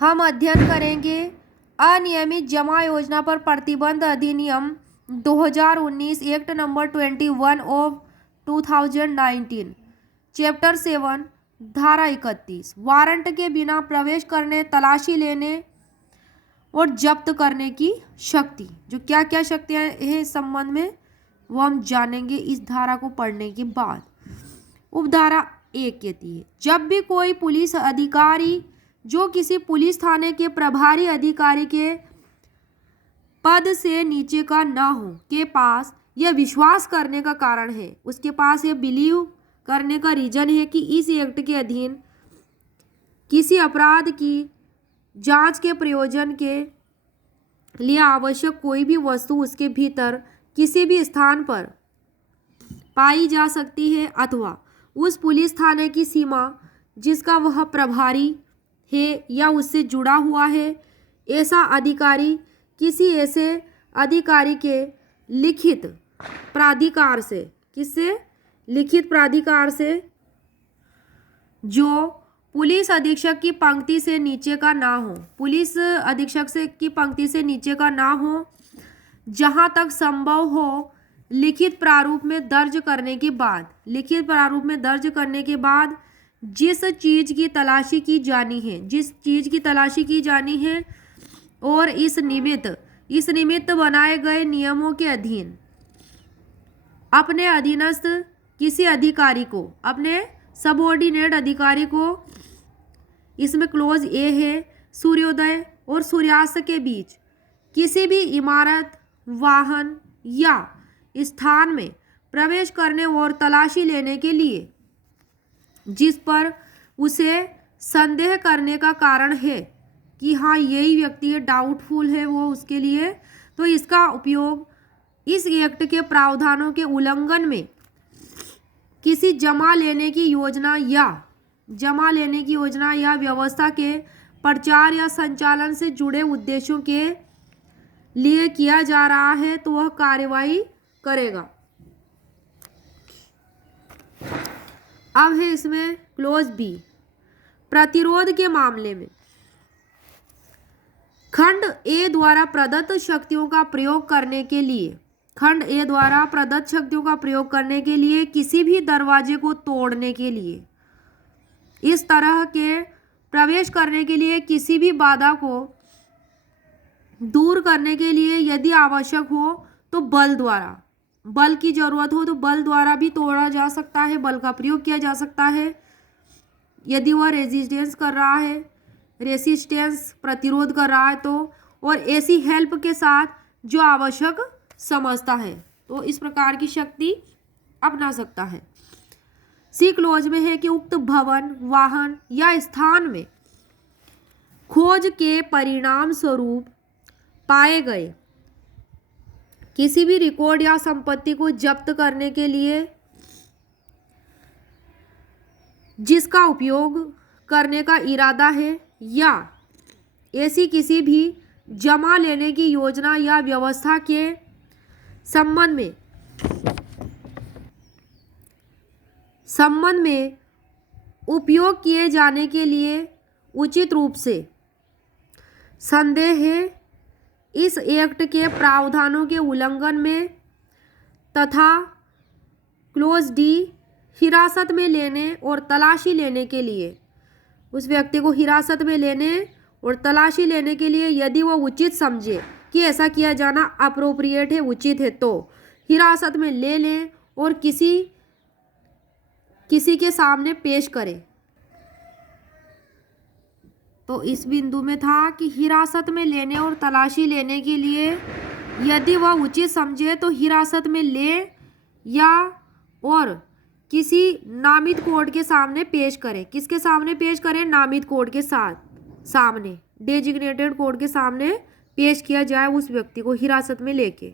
हम अध्ययन करेंगे अनियमित जमा योजना पर प्रतिबंध अधिनियम 2019 एक्ट नंबर 21 ऑफ 2019, चैप्टर 7, धारा 31, वारंट के बिना प्रवेश करने, तलाशी लेने और जब्त करने की शक्ति। जो क्या क्या शक्तियां हैं इस संबंध में वो हम जानेंगे इस धारा को पढ़ने के बाद। उपधारा 1 कहती है, जब भी कोई पुलिस अधिकारी जो किसी पुलिस थाने के प्रभारी अधिकारी के पद से नीचे का ना हो के पास यह विश्वास करने का कारण है, उसके पास यह बिलीव करने का रीजन है कि इस एक्ट के अधीन किसी अपराध की जांच के प्रयोजन के लिए आवश्यक कोई भी वस्तु उसके भीतर किसी भी स्थान पर पाई जा सकती है अथवा उस पुलिस थाने की सीमा जिसका वह प्रभारी है या उससे जुड़ा हुआ है, ऐसा अधिकारी किसी ऐसे अधिकारी के लिखित प्राधिकार से, किससे? लिखित प्राधिकार से जो पुलिस अधीक्षक की पंक्ति से नीचे का ना हो, पुलिस अधीक्षक से की पंक्ति से नीचे का ना हो, जहां तक संभव हो लिखित प्रारूप में दर्ज करने के बाद, लिखित प्रारूप में दर्ज करने के बाद जिस चीज की तलाशी की जानी है, जिस चीज की तलाशी की जानी है और इस निमित्त बनाए गए नियमों के अधीन अपने अधीनस्थ किसी अधिकारी को, अपने सबऑर्डिनेट अधिकारी को, इसमें क्लोज ए है, सूर्योदय और सूर्यास्त के बीच किसी भी इमारत, वाहन या स्थान में प्रवेश करने और तलाशी लेने के लिए जिस पर उसे संदेह करने का कारण है कि हाँ यही व्यक्ति है, डाउटफुल है वो उसके लिए, तो इसका उपयोग इस एक्ट के प्रावधानों के उल्लंघन में किसी जमा लेने की योजना या व्यवस्था के प्रचार या संचालन से जुड़े उद्देश्यों के लिए किया जा रहा है तो वह कार्रवाई करेगा। अब है इसमें क्लोज बी, प्रतिरोध के मामले में खंड ए द्वारा प्रदत्त शक्तियों का प्रयोग करने के लिए, खंड ए द्वारा प्रदत्त शक्तियों का प्रयोग करने के लिए किसी भी दरवाजे को तोड़ने के लिए, इस तरह के प्रवेश करने के लिए किसी भी बाधा को दूर करने के लिए यदि आवश्यक हो तो बल की जरूरत हो तो बल द्वारा भी तोड़ा जा सकता है, बल का प्रयोग किया जा सकता है। यदि वह रेसिस्टेंस प्रतिरोध कर रहा है तो, और ऐसी हेल्प के साथ जो आवश्यक समझता है तो इस प्रकार की शक्ति अपना सकता है। सी क्लोज में है कि उक्त भवन, वाहन या स्थान में खोज के परिणाम स्वरूप पाए गए किसी भी रिकॉर्ड या संपत्ति को जब्त करने के लिए जिसका उपयोग करने का इरादा है या ऐसी किसी भी जमा लेने की योजना या व्यवस्था के संबंध में उपयोग किए जाने के लिए उचित रूप से संदेह है, इस एक्ट के प्रावधानों के उल्लंघन में तथा क्लोज डी, हिरासत में लेने और तलाशी लेने के लिए, उस व्यक्ति को हिरासत में लेने और तलाशी लेने के लिए यदि वह उचित समझे कि ऐसा किया जाना अप्रोप्रिएट है, उचित है, तो हिरासत में ले लें और किसी के सामने पेश करें। तो इस बिंदु में था कि हिरासत में लेने और तलाशी लेने के लिए यदि वह उचित समझे तो हिरासत में ले या और किसी नामित कोर्ट के सामने पेश करें। किसके सामने पेश करें? नामित कोर्ट के सामने, डेजिग्नेटेड कोर्ट के सामने पेश किया जाए उस व्यक्ति को हिरासत में लेके।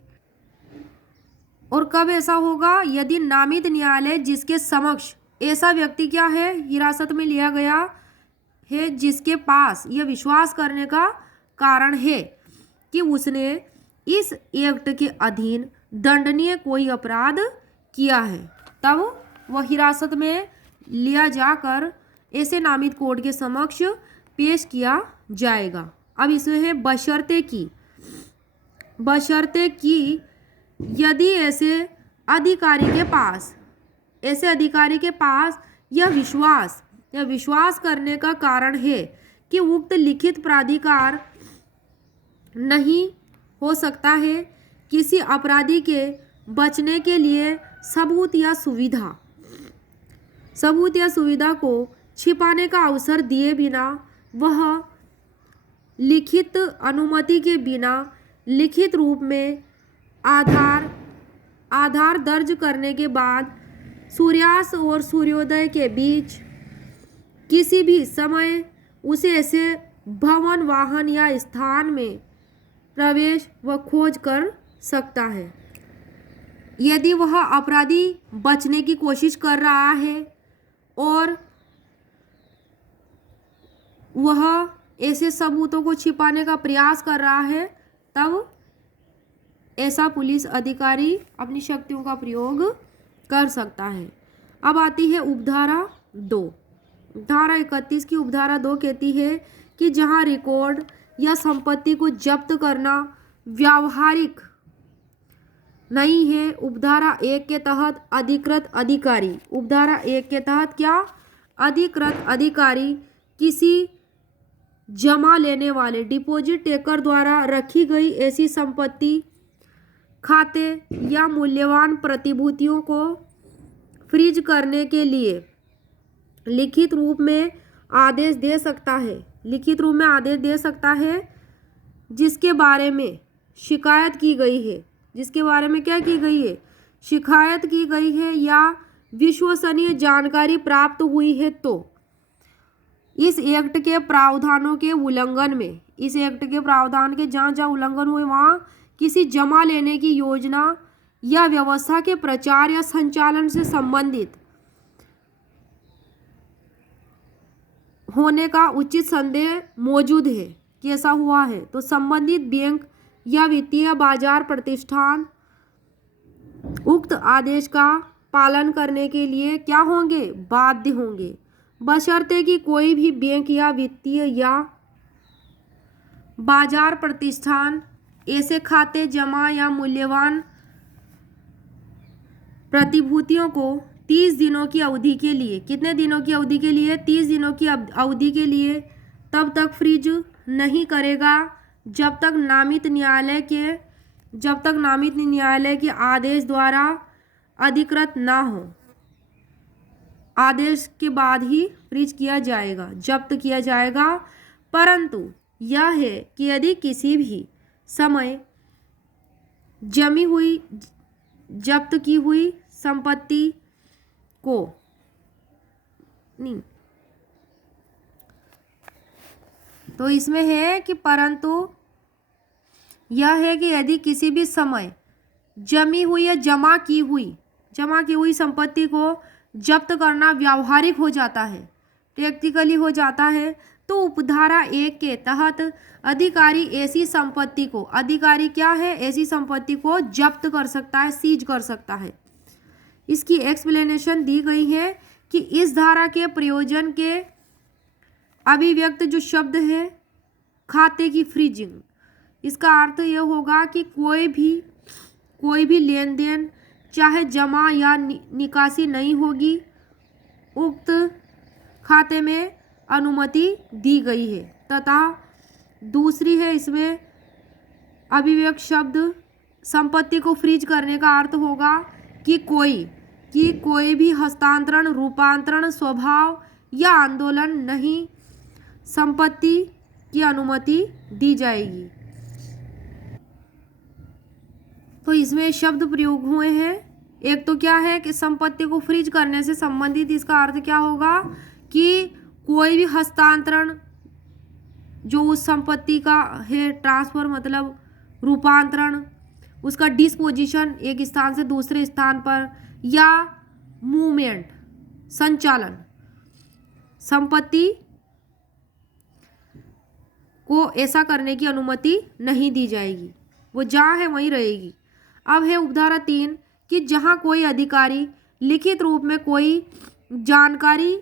और कब ऐसा होगा? यदि नामित न्यायालय जिसके समक्ष ऐसा व्यक्ति क्या है हिरासत में लिया गया है, जिसके पास यह विश्वास करने का कारण है कि उसने इस एक्ट के अधीन दंडनीय कोई अपराध किया है, तब वह हिरासत में लिया जाकर ऐसे नामित कोर्ट के समक्ष पेश किया जाएगा। अब इसमें है बशर्ते कि यदि ऐसे अधिकारी के पास यह विश्वास करने का कारण है कि उक्त लिखित प्राधिकार नहीं हो सकता है किसी अपराधी के बचने के लिए सबूत या सुविधा को छिपाने का अवसर दिए बिना वह लिखित अनुमति के बिना लिखित रूप में आधार दर्ज करने के बाद सूर्यास्त और सूर्योदय के बीच किसी भी समय उसे ऐसे भवन, वाहन या स्थान में प्रवेश व खोज कर सकता है। यदि वह अपराधी बचने की कोशिश कर रहा है और वह ऐसे सबूतों को छिपाने का प्रयास कर रहा है, तब ऐसा पुलिस अधिकारी अपनी शक्तियों का प्रयोग कर सकता है। अब आती है उपधारा 2। धारा 31 की उपधारा 2 कहती है कि जहां रिकॉर्ड या संपत्ति को जब्त करना व्यावहारिक नहीं है, उपधारा 1 के तहत अधिकृत अधिकारी किसी जमा लेने वाले डिपॉजिट टेकर द्वारा रखी गई ऐसी संपत्ति, खाते या मूल्यवान प्रतिभूतियों को फ्रीज करने के लिए लिखित रूप में आदेश दे सकता है जिसके बारे में शिकायत की गई है, शिकायत की गई है या विश्वसनीय जानकारी प्राप्त हुई है। तो इस एक्ट के प्रावधानों के उल्लंघन में, जहाँ उल्लंघन हुए वहाँ किसी जमा लेने की योजना या व्यवस्था के प्रचार या संचालन से संबंधित होने का उचित संदेह मौजूद है कि ऐसा हुआ है, तो संबंधित बैंक या वित्तीय बाजार प्रतिष्ठान उक्त आदेश का पालन करने के लिए क्या होंगे? बाध्य होंगे, बशर्ते कि कोई भी बैंक या वित्तीय या बाजार प्रतिष्ठान ऐसे खाते, जमा या मूल्यवान प्रतिभूतियों को 30 दिनों की अवधि के लिए, कितने दिनों की अवधि के लिए? 30 दिनों की अवधि के लिए तब तक फ्रीज नहीं करेगा जब तक नामित न्यायालय के आदेश द्वारा अधिकृत ना हो। आदेश के बाद ही फ्रीज किया जाएगा, जब्त किया जाएगा। परंतु यह है कि यदि किसी भी समय जमी हुई, जब्त की हुई संपत्ति को नहीं, तो इसमें है कि परंतु यह है कि यदि किसी भी समय जमी हुई या जमा की हुई संपत्ति को जब्त करना व्यावहारिक हो जाता है, प्रैक्टिकली हो जाता है, तो उपधारा 1 के तहत अधिकारी ऐसी संपत्ति को जब्त कर सकता है, सीज कर सकता है। इसकी एक्सप्लेनेशन दी गई है कि इस धारा के प्रयोजन के अभिव्यक्त जो शब्द है खाते की फ्रीजिंग, इसका अर्थ यह होगा कि कोई भी लेन देन चाहे जमा या निकासी नहीं होगी, उक्त खाते में अनुमति दी गई है। तथा दूसरी है इसमें अभिव्यक्त शब्द संपत्ति को फ्रीज करने का अर्थ होगा कि कोई भी हस्तांतरण, रूपांतरण, स्वभाव या आंदोलन नहीं, संपत्ति की अनुमति दी जाएगी। तो इसमें शब्द प्रयोग हुए हैं। एक तो क्या है कि संपत्ति को फ्रीज करने से संबंधित, इसका अर्थ क्या होगा कि कोई भी हस्तांतरण जो उस संपत्ति का है, ट्रांसफर मतलब रूपांतरण, उसका डिस्पोजिशन एक स्थान से दूसरे स्थान पर, या मूवमेंट संचालन, संपत्ति को ऐसा करने की अनुमति नहीं दी जाएगी, वो जहाँ है वहीं रहेगी। अब है उपधारा 3 कि जहाँ कोई अधिकारी लिखित रूप में कोई जानकारी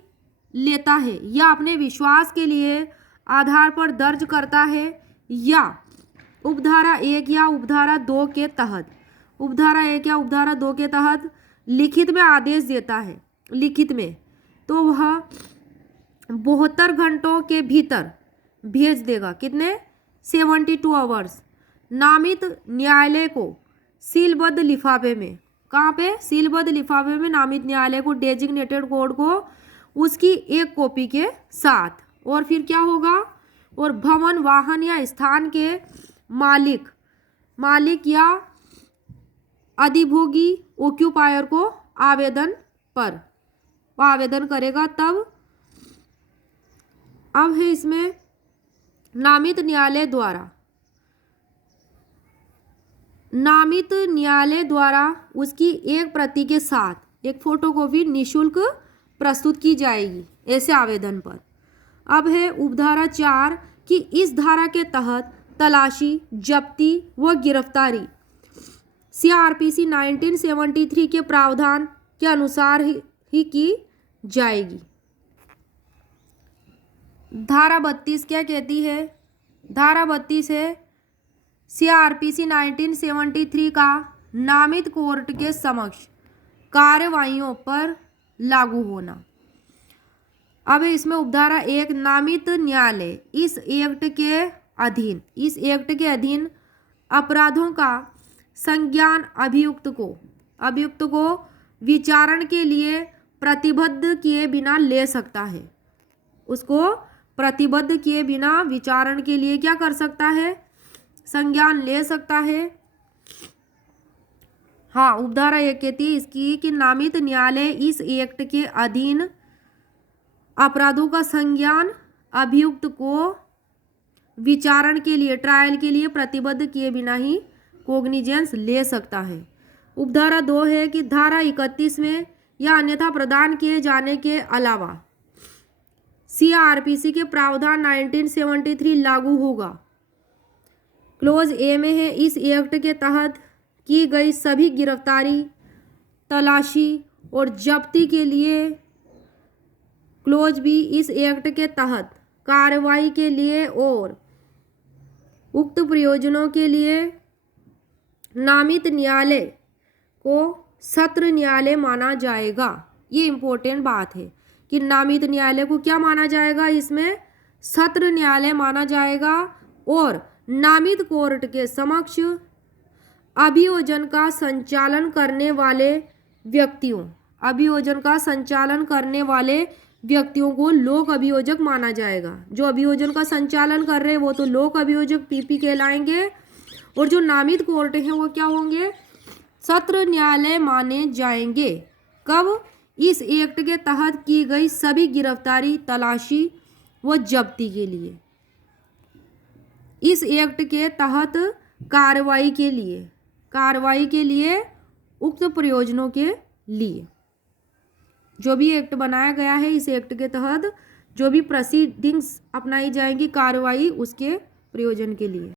लेता है या अपने विश्वास के लिए आधार पर दर्ज करता है या उपधारा 1 या उपधारा 2 के तहत, उपधारा 1 या उपधारा 2 के तहत लिखित में आदेश देता है, लिखित में, तो वह 72 घंटों के भीतर भेज देगा। कितने? 72 आवर्स नामित न्यायालय को सीलबद्ध लिफाफे में। कहाँ पे? सीलबद्ध लिफाफे में नामित न्यायालय को डेजिग्नेटेड कोड को उसकी एक कॉपी के साथ। और फिर क्या होगा? और भवन, वाहन या स्थान के मालिक या अधिभोगी ऑक्यूपायर को आवेदन पर वो आवेदन करेगा। तब अब है इसमें नामित न्यायालय द्वारा उसकी एक प्रति के साथ एक फोटोकॉपी निःशुल्क प्रस्तुत की जाएगी ऐसे आवेदन पर। अब है उपधारा 4 कि इस धारा के तहत तलाशी, जब्ती व गिरफ्तारी CRPC 1973 के प्रावधान के अनुसार ही की जाएगी। धारा 32 क्या कहती है? धारा 32 है CRPC 1973 का नामित कोर्ट के समक्ष कार्यवाहियों पर लागू होना। अब इसमें उपधारा 1 नामित न्यायालय इस एक्ट के अधीन अपराधों का संज्ञान अभियुक्त को विचारण के लिए प्रतिबद्ध किए बिना ले सकता है। उसको प्रतिबद्ध किए बिना विचारण के लिए क्या कर सकता है? संज्ञान ले सकता है। हाँ, उपधारा 1 कहती है इसकी कि नामित न्यायालय इस एक्ट के अधीन अपराधों का संज्ञान अभियुक्त को विचारण के लिए, ट्रायल के लिए प्रतिबद्ध किए बिना ही कोग्निजेंस ले सकता है। उपधारा 2 है कि धारा 31 में या अन्यथा प्रदान किए जाने के अलावा CRPC के प्रावधान 1973 लागू होगा। क्लोज ए में है इस एक्ट के तहत की गई सभी गिरफ्तारी, तलाशी और जब्ती के लिए, क्लोज बी इस एक्ट के तहत कार्रवाई के लिए और उक्त प्रयोजनों के लिए नामित न्यायालय को सत्र न्यायालय माना जाएगा। ये इम्पोर्टेंट बात है कि नामित न्यायालय को क्या माना जाएगा? इसमें सत्र न्यायालय माना जाएगा। और नामित कोर्ट के समक्ष अभियोजन का संचालन करने वाले व्यक्तियों को लोक अभियोजक माना जाएगा। जो अभियोजन का संचालन कर रहे हैं वो तो लोक अभियोजक PP कहलाएंगे, और जो नामित कोर्ट हैं वो क्या होंगे? सत्र न्यायालय माने जाएंगे। कब? इस एक्ट के तहत की गई सभी गिरफ्तारी, तलाशी व जब्ती के लिए, इस एक्ट के तहत कार्रवाई के लिए उक्त प्रयोजनों के लिए जो भी एक्ट बनाया गया है, इस एक्ट के तहत जो भी प्रोसीडिंग्स अपनाई जाएंगी कार्रवाई उसके प्रयोजन के लिए।